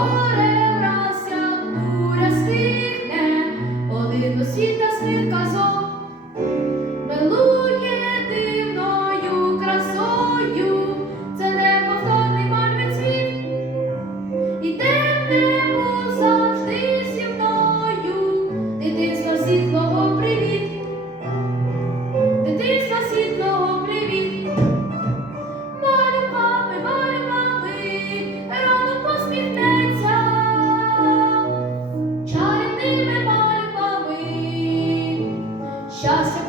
Горе врася буря стихне, один до світа сних казок.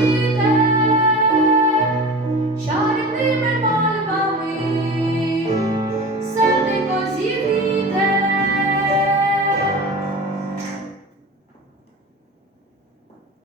vida.